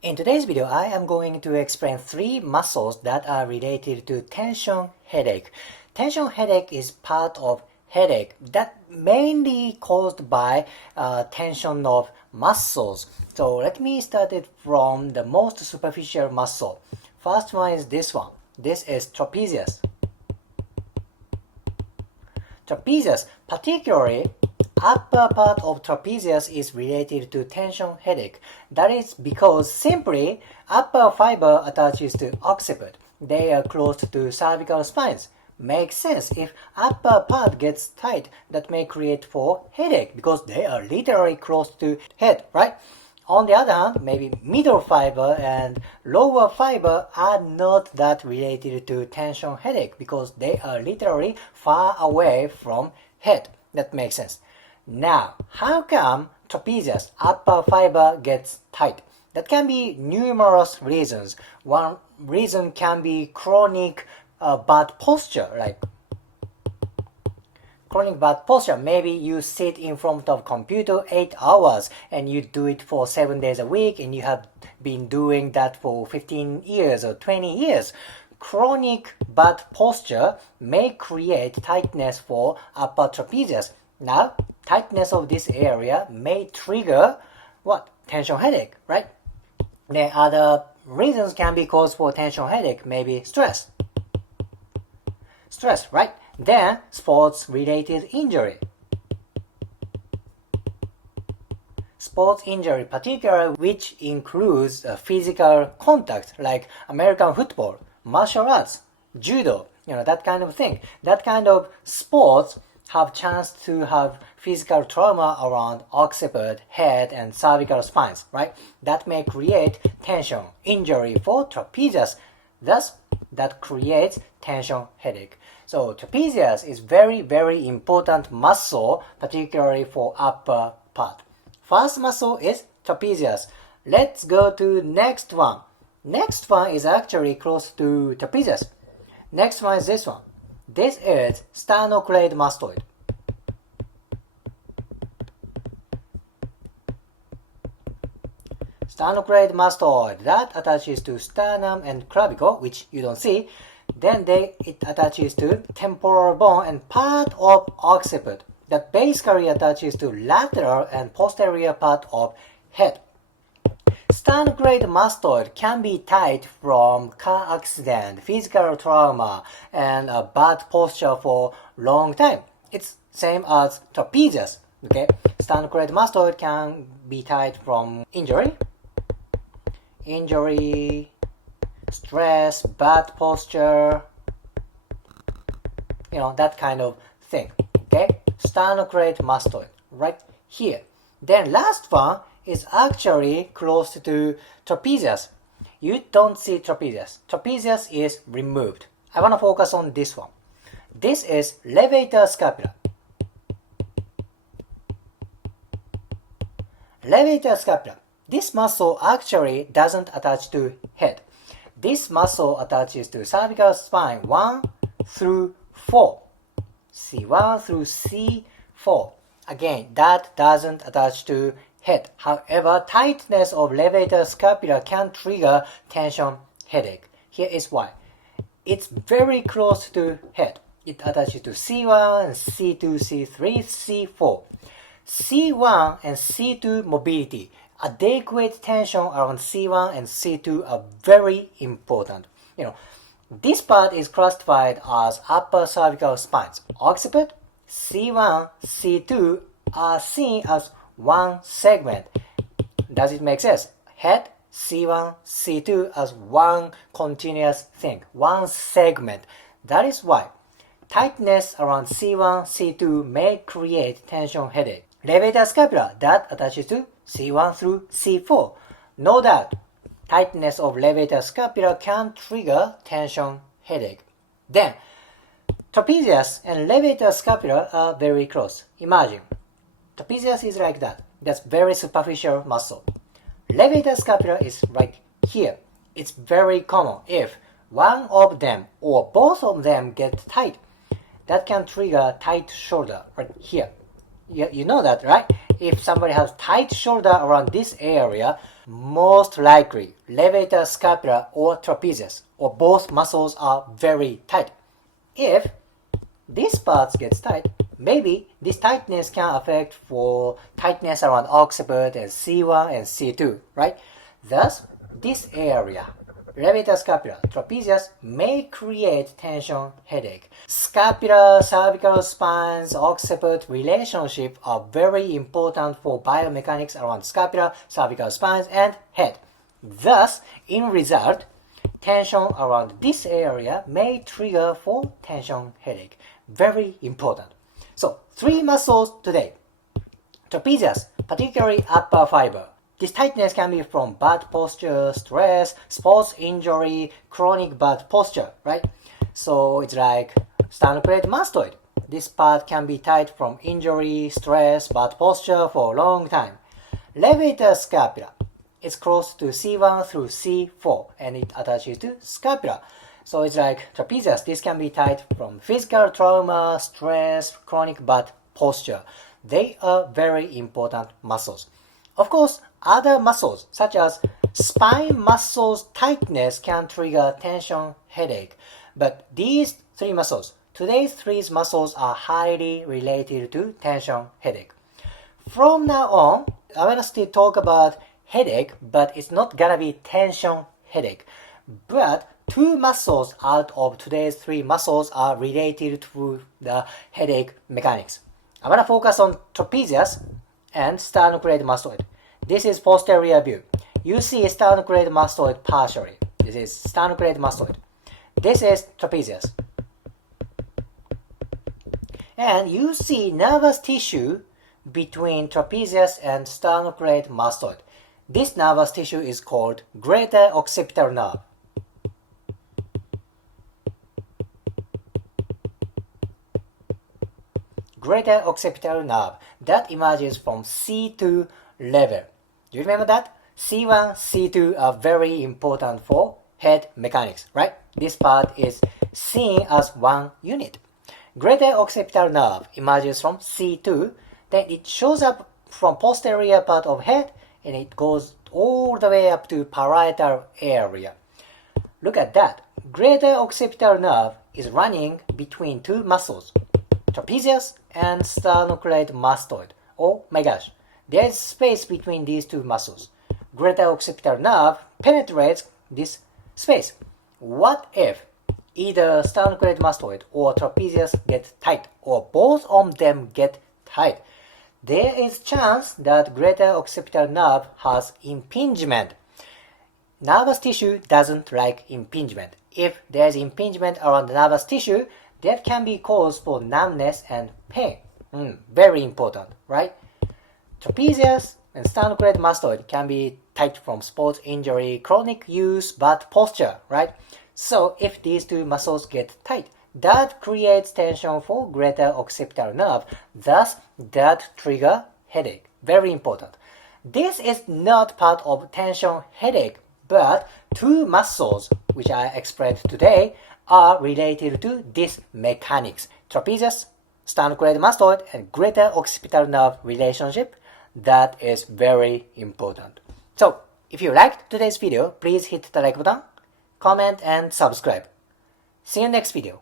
In today's video, I am going to explain 3 muscles that are related to tension headache. Tension headache is part of headache that mainly caused by tension of muscles. So let me start it from the most superficial muscle. First one is this one. This is trapezius. Trapezius, particularly upper part of trapezius, is related to tension headache. That is because simply upper fiber attaches to occiput. They are close to cervical spines. Makes sense. If upper part gets tight, that may create for headache because they are literally close to head, right? On the other hand, maybe middle fiber and lower fiber are not that related to tension headache because they are literally far away from head. That makes sense. Now, how come trapezius upper fiber gets tight? That can be numerous reasons. One reason can be chronic bad posture, like chronic bad posture. Maybe you sit in front of computer 8 hours and you do it for 7 days a week and you have been doing that for 15 years or 20 years. Chronic bad posture may create tightness for upper trapezius. Now, tightness of this area may trigger what? Tension headache, right? The other reasons can be cause for tension headache, maybe stress. Stress, right? Then sports-related injury. Sports injury, particularly which includes physical contact like American football, martial arts, judo, that kind of thing. That kind of sports have chance to have physical trauma around occiput, head, and cervical spines, right? That may create tension injury for trapezius. Thus, that creates tension headache. So trapezius is very, very important muscle, particularly for upper part. First muscle is trapezius. Let's go to next one. Next one is actually close to trapezius. Next one is this one. This is sternocleidomastoid. Sternocleidomastoid, that attaches to sternum and clavicle, which you don't see. Then it attaches to temporal bone and part of occiput. That basically attaches to lateral and posterior part of head. Sternocleidomastoid can be tight from car accident, physical trauma, and a bad posture for long time. It's same as trapezius. Okay, sternocleidomastoid can be tight from injury, stress, bad posture, that kind of thing. Okay, sternocleidomastoid right here. Then last one is actually close to trapezius. You don't see trapezius. Trapezius is removed. I want to focus on this one. This is levator scapula. Levator scapula. This muscle actually doesn't attach to head. This muscle attaches to cervical spine 1 through 4. C1 through C4. Again, that doesn't attach to head. However, tightness of levator scapula can trigger tension headache. Here is why. It's very close to head. It attaches to C1, C2, C3, C4. C1 and C2 mobility. Adequate tension around C1 and C2 are very important. This part is classified as upper cervical spines. Occiput, C1, C2 are seen as one segment. Does it make sense? Head, C1, C2 as one continuous thing, one segment. That is why tightness around C1, C2 may create tension headache. Levator scapula, that attaches to C1 through C4. No doubt, tightness of levator scapula can trigger tension headache. Then, trapezius and levator scapula are very close. Imagine, trapezius is like that. That's very superficial muscle. Levator scapula is right here. It's very common. If one of them or both of them get tight, that can trigger tight shoulder right here. You know that, right? If somebody has tight shoulder around this area, most likely levator scapula or trapezius or both muscles are very tight. If this part gets tight, maybe this tightness can affect for tightness around occiput and C1 and C2, right? Thus, this area, levator scapula, trapezius, may create tension headache. Scapula, cervical spines, occiput relationship are very important for biomechanics around scapula, cervical spines, and head. Thus, in result, tension around this area may trigger for tension headache. Very important. So, 3 muscles today. Trapezius, particularly upper fiber. This tightness can be from bad posture, stress, sports injury, chronic bad posture, right? So it's like sternocleidomastoid. This part can be tight from injury, stress, bad posture for a long time. Levator scapula. It's close to C1 through C4 and it attaches to scapula. So it's like trapezius. This can be tight from physical trauma, stress, chronic bad posture. They are very important muscles. Of course, other muscles such as spine muscles tightness can trigger tension headache. But these 3 muscles, today's 3 muscles are highly related to tension headache. From now on, I want to still talk about headache, but it's not gonna be tension headache. But 2 muscles out of today's 3 muscles are related to the headache mechanics. I want to focus on trapezius and sternocleidomastoid. This is posterior view. You see sternocleidomastoid partially. This is sternocleidomastoid. This is trapezius. And you see nervous tissue between trapezius and sternocleidomastoid. This nervous tissue is called greater occipital nerve. Greater occipital nerve that emerges from C2 level. Do you remember that? C1, C2 are very important for head mechanics, right? This part is seen as one unit. Greater occipital nerve emerges from C2, then it shows up from posterior part of head and it goes all the way up to parietal area. Look at that. Greater occipital nerve is running between 2 muscles, trapezius and sternocleidomastoid. Oh my gosh, there's space between these 2 muscles. Greater occipital nerve penetrates this space. What if either sternocleidomastoid or trapezius get tight or both of them get tight? There is chance that greater occipital nerve has impingement. Nervous tissue doesn't like impingement. If there's impingement around the nervous tissue, that can be cause for numbness and pain. Very important, right? Trapezius and sternocleidomastoid can be tight from sports injury, chronic use, bad posture, right? So if these 2 muscles get tight, that creates tension for greater occipital nerve. Thus, that trigger headache. Very important. This is not part of tension headache, but 2 muscles, which I explained today, are related to this mechanics. Trapezius, sternocleidomastoid, and greater occipital nerve relationship. That is very important. So, if you liked today's video, please hit the like button, comment, and subscribe. See you next video.